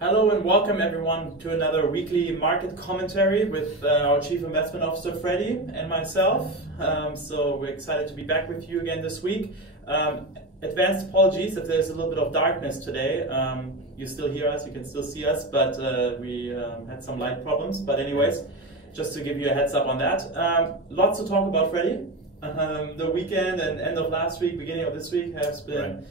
Hello and welcome everyone to another weekly market commentary with our Chief Investment Officer Freddy and myself. So we're excited to be back with you again this week. Advanced apologies if there's a little bit of darkness today. You still hear us, you can still see us, but we had some light problems. But anyways, just to give you a heads up on that. Lots to talk about, Freddy. The weekend and end of last week, beginning of this week has been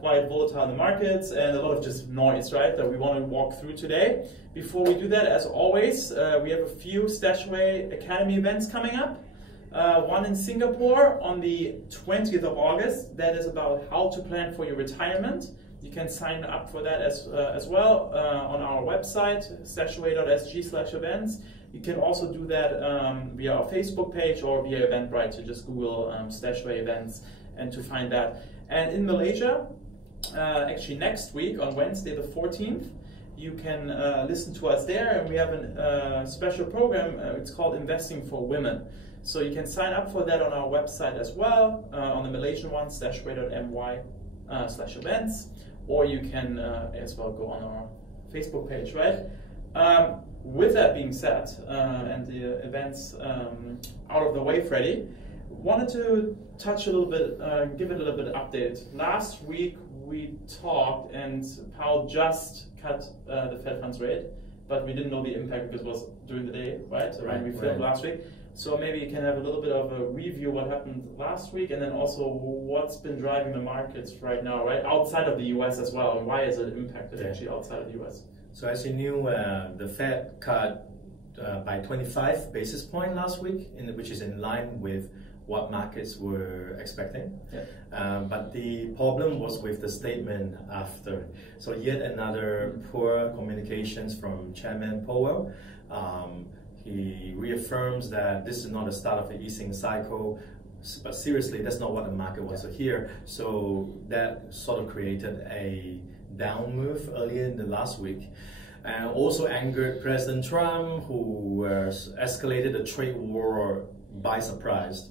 quite volatile in the markets and a lot of just noise, right, that we want to walk through today. Before we do that, as always, we have a few StashAway Academy events coming up. One in Singapore on the 20th of August. That is about how to plan for your retirement. You can sign up for that as well on our website, stashaway.sg/events. You can also do that via our Facebook page or via Eventbrite. So just Google StashAway events and to find that. And in Malaysia, actually next week on Wednesday the 14th, you can listen to us there, and we have a special program. It's called Investing for Women. So you can sign up for that on our website as well, on the Malaysian one, stashaway.my/events, or you can as well go on our Facebook page, right? With that being said, and the events out of the way, Freddy, wanted to touch a little bit, give it a little bit of update. Last week we talked and Powell just cut the Fed funds rate, but we didn't know the impact because it was during the day, right? When we filmed last week. So maybe you can have a little bit of a review what happened last week, and then also what's been driving the markets right now, right? Outside of the US as well, and why is it impacted actually outside of the US? So as you knew, the Fed cut by 25 basis points last week, which is in line with what markets were expecting. But the problem was with the statement after. So yet another poor communications from Chairman Powell. He reaffirms that this is not the start of the easing cycle, but seriously, that's not what the market wants to hear. So that sort of created a down move earlier in the last week. And also angered President Trump, who escalated the trade war by surprise.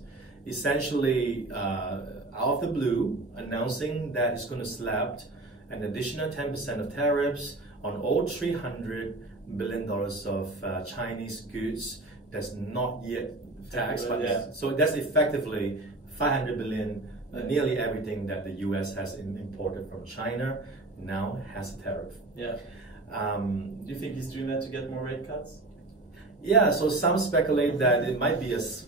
Essentially, out of the blue, announcing that it's going to slap an additional 10% of tariffs on all $300 billion of Chinese goods that's not yet taxed. So that's effectively $500 billion, nearly everything that the US has imported from China now has a tariff. Do you think he's doing that to get more rate cuts? Yeah, so some speculate that it might be just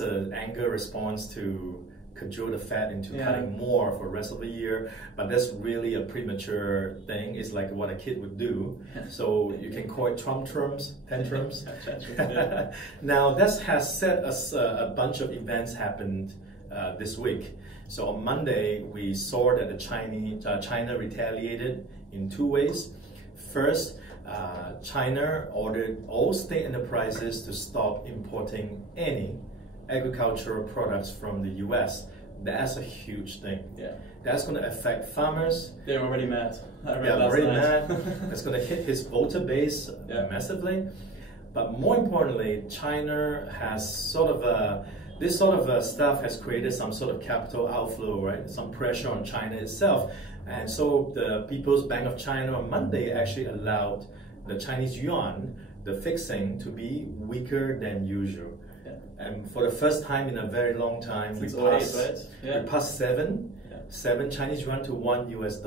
an anger response to cajole the Fed into cutting more for the rest of the year, but that's really a premature thing. It's like what a kid would do. So you can call it tantrums. Now that has set us a bunch of events happened this week. So on Monday, we saw that China retaliated in two ways. First, China ordered all state enterprises to stop importing any agricultural products from the US. That's a huge thing. That's going to affect farmers. They're already mad. They're already mad. It's going to hit his voter base massively. But more importantly, China has this sort of stuff has created some sort of capital outflow, right? Some pressure on China itself. And so the People's Bank of China on Monday actually allowed the Chinese yuan, the fixing, to be weaker than usual. And for the first time in a very long time, we passed seven Chinese yuan to $1 US.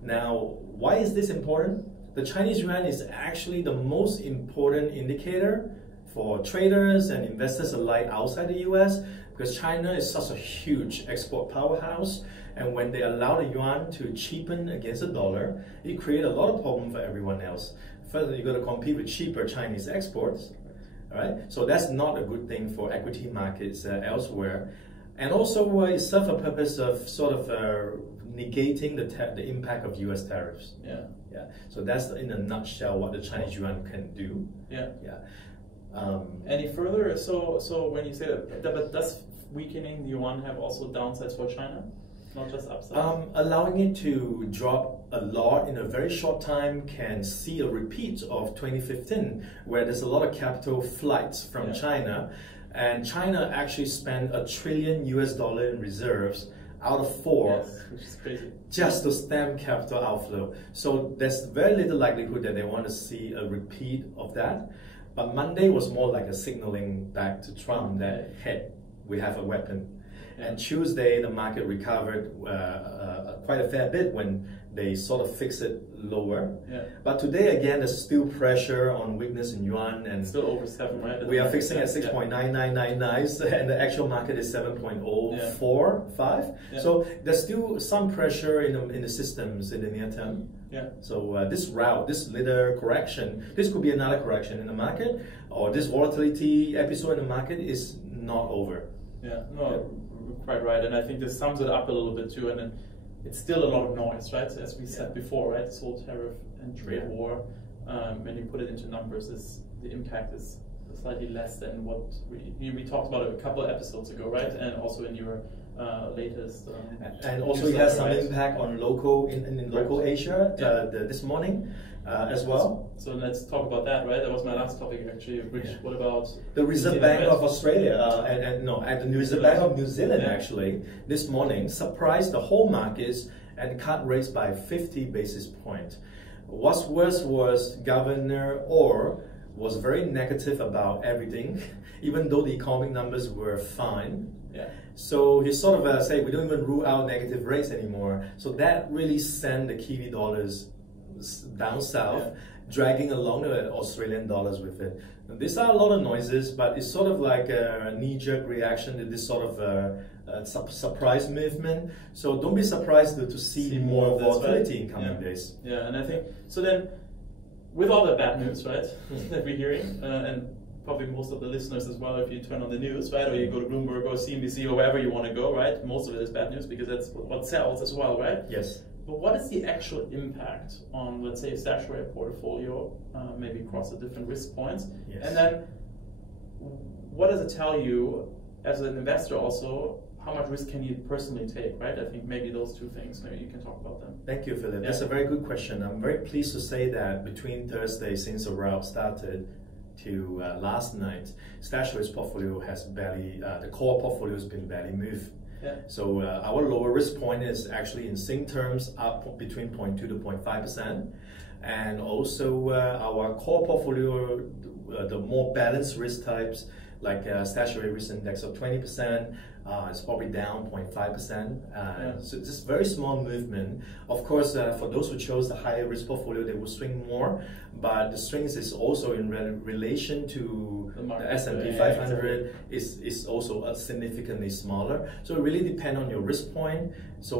Now, why is this important? The Chinese yuan is actually the most important indicator for traders and investors alike outside the US, because China is such a huge export powerhouse. And when they allow the yuan to cheapen against the dollar, it creates a lot of problems for everyone else. Further, you're going to compete with cheaper Chinese exports. All right? So that's not a good thing for equity markets elsewhere. And also, it serves a purpose of sort of negating the impact of US tariffs. So that's in a nutshell what the Chinese yuan can do. Any further? So when you say that, but does weakening the yuan have also downsides for China? Not just upsides? Allowing it to drop a lot in a very short time can see a repeat of 2015, where there's a lot of capital flights from China, and China actually spent $1 trillion US in reserves out of 4, yes, which is crazy, just to stem capital outflow. So there's very little likelihood that they want to see a repeat of that. But Monday was more like a signaling back to Trump that, hey, we have a weapon. And Tuesday, the market recovered quite a fair bit when they sort of fix it lower. But today, again, there's still pressure on weakness in yuan. And still over 7, right? We are fixing at 6.9999, and the actual market is 7.045. So there's still some pressure in the systems in the near term. So this route, this little correction, this could be another correction in the market, or this volatility episode in the market is not over. Quite right. And I think this sums it up a little bit too. And then it's still a lot of noise, right? As we said before, right? This whole tariff and trade war, when you put it into numbers, the impact is slightly less than what we talked about a couple of episodes ago, right? And also in your latest. And also it has some impact on local in local Asia this morning as well. So let's talk about that, right? That was my last topic actually. Which what about the Reserve Bank of Australia and the Reserve Bank of New Zealand actually this morning surprised the whole markets and cut rates by 50 basis points. What's worse was Governor Orr was very negative about everything, even though the economic numbers were fine. So he sort of said we don't even rule out negative rates anymore. So that really sent the Kiwi dollars down south, dragging along the Australian dollars with it. And these are a lot of noises, but it's sort of like a knee-jerk reaction to this sort of surprise movement. So don't be surprised to see more volatility in coming days. And I think, so then, with all the bad news, right, that we're hearing, and probably most of the listeners as well, if you turn on the news, right, or you go to Bloomberg or CNBC or wherever you want to go, right, most of it is bad news because that's what sells as well, right? Yes. But what is the actual impact on, let's say, a StashAway portfolio, maybe across the different risk points? And then what does it tell you as an investor also? How much risk can you personally take, right? I think maybe those two things, maybe you can talk about them. Thank you, Philip. That's a very good question. I'm very pleased to say that between Thursday, since the route started, to last night, StashAway's portfolio has barely, the core portfolio has been barely moved. So our lower risk point is actually in sync terms up between 0.2 to 0.5%. And also our core portfolio, the more balanced risk types, like StashAway risk index of 20%, it's probably down 0.5%. So it's just very small movement. Of course, for those who chose the higher risk portfolio, they will swing more, but the swings is also in relation to the S&P 500 is also significantly smaller. So it really depends on your risk point. So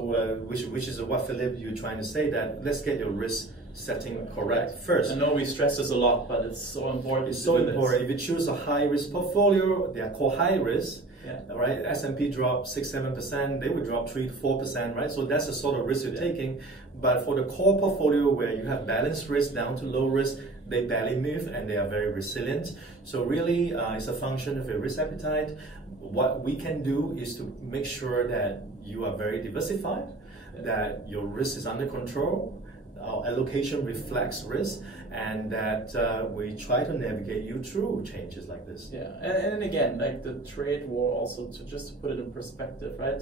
which is what Philip you're trying to say, that let's get your risk setting correct first. I know we stress this a lot, but it's so important. It's so important. If you choose a high risk portfolio, they are called high risk. Right, S&P dropped 6-7%, they would drop 3 to 4%, right? So that's the sort of risk you're taking. But for the core portfolio where you have balanced risk down to low risk, they barely move and they are very resilient. So really, it's a function of your risk appetite. What we can do is to make sure that you are very diversified, that your risk is under control, our allocation reflects risk, and that we try to navigate you through changes like this. And again, like the trade war also, just to put it in perspective, right?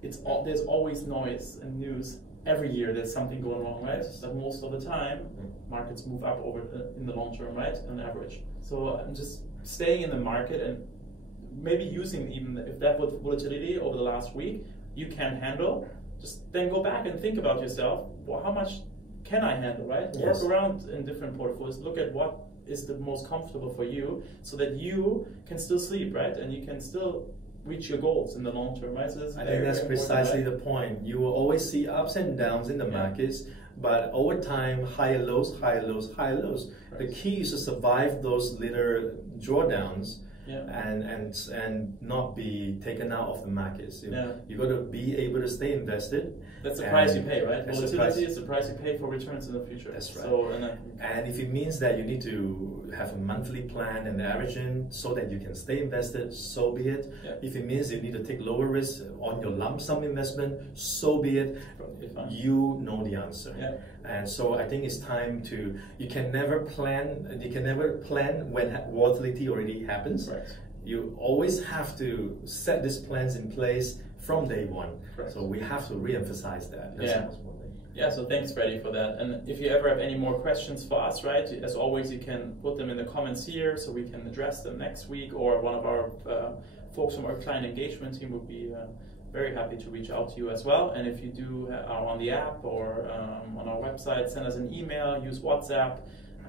There's always noise and news. Every year there's something going wrong, right? But most of the time, markets move up over in the long term, right? On average. So just staying in the market and maybe using, even if that volatility over the last week you can handle, just then go back and think about yourself, well, how much can I handle, right? Work around in different portfolios, look at what is the most comfortable for you so that you can still sleep, right? And you can still reach your goals in the long term, right? So I think that's precisely the point. You will always see ups and downs in the markets, but over time, higher lows, higher lows, higher lows. The key is to survive those little drawdowns and not be taken out of the markets. You got to be able to stay invested. That's the price you pay, right? Volatility is the price you pay for returns in the future. That's right. So, and if it means that you need to have a monthly plan and average in so that you can stay invested, so be it. If it means you need to take lower risk on your lump sum investment, so be it. You know the answer. And so I think it's time to, you can never plan when volatility already happens. you always have to set these plans in place from day one. Correct. So we have to re-emphasize that. That's the most important thing. Yeah, so thanks, Freddy, for that. And if you ever have any more questions for us, right, as always, you can put them in the comments here so we can address them next week, or one of our folks from our client engagement team would be very happy to reach out to you as well. And if you are on the app or on our website, send us an email, use WhatsApp,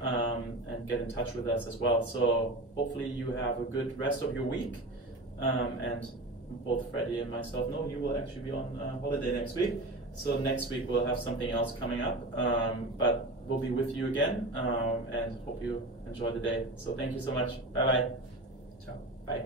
and get in touch with us as well. So hopefully you have a good rest of your week. And both Freddy and myself know you will actually be on holiday next week. So next week we'll have something else coming up. But we'll be with you again, and hope you enjoy the day. So thank you so much. Bye-bye. Ciao. Bye.